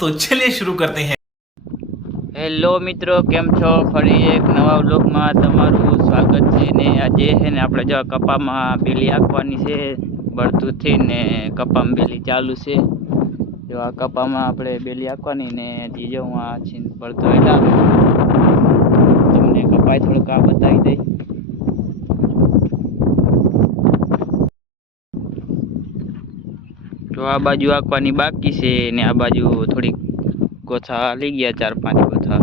तो चलिए शुरू करते हैं। હેલો મિત્રો, કેમ છો? ફરી એક નવા વ્લોગમાં તમારું સ્વાગત છે ને આજે છે ને આપણે જો કપામાં બેલી આંકવાની છે બળતુંથી ને કપામાં બેલી ચાલુ છે. જો આ કપામાં આપણે બેલી આંકવાની ને હજી જો હું આ છીન બળતો એટલે તમને કપાય થોડુંક આ બતાવી દઈ. તો આ બાજુ આંકવાની બાકી છે ને આ બાજુ થોડીક ગોથા લઈ ગયા, 4-5 ગોથા.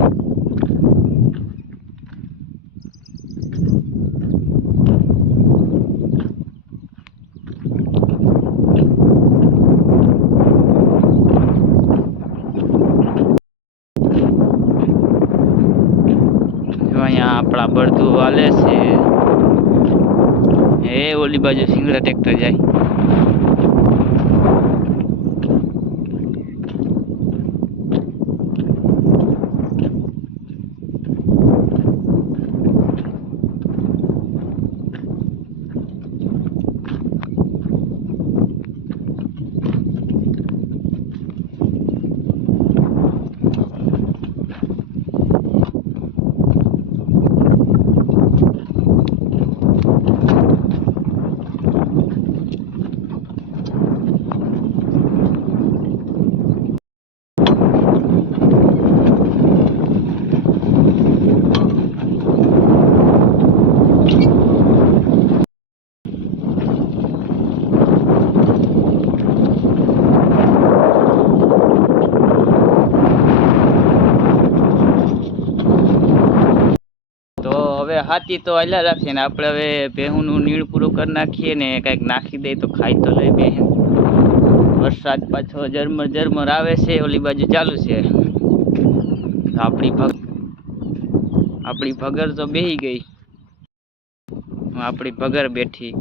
અહીંયા આપણા બળતું હાલે છે. એ ઓલી બાજુ સિંગડા ટ્રેક્ટર જાય. હાથી તો હાલ્યા રાખીએ ને આપણે હવે ભેહુંનું નીણ પૂરું કરી નાખીએ ને કંઈક નાખી દઈએ તો ખાઈ તો લઈ બે. વરસાદ પાછો ઝરમર ઝરમર આવે છે, ઓલી બાજુ ચાલુ છે. આપણી ભગર તો બેહી ગઈ. આપણી ભગર બેઠી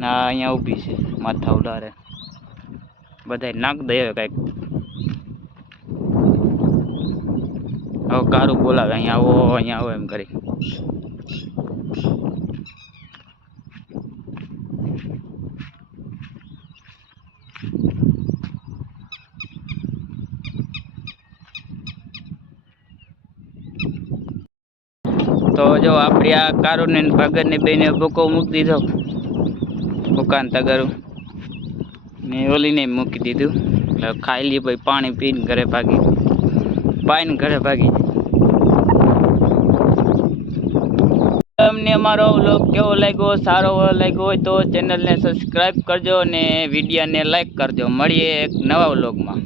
ના અહીંયા ઊભી છે માથા ઉડારે. બધા નાખ દે કંઈક. હવે કારું બોલાવે અહીંયા આવો એમ કરી. તો જો આપણી આ કારું ને ભગર ને બેને ભૂકો મૂકી દીધો. ભૂકાન તગરું ને ઓલીને મૂકી દીધું. એટલે ખાઈ લઈએ ભાઈ, પાણી પીને ઘરે ભાગી તમને અમારો વ્લોગ કેવો લાગ્યો, સારો લાગ્યો હોય તો ચેનલને સબસ્ક્રાઈબ કરજો અને વિડીયોને લાઈક કરજો. મળીએ એક નવા વ્લોગમાં.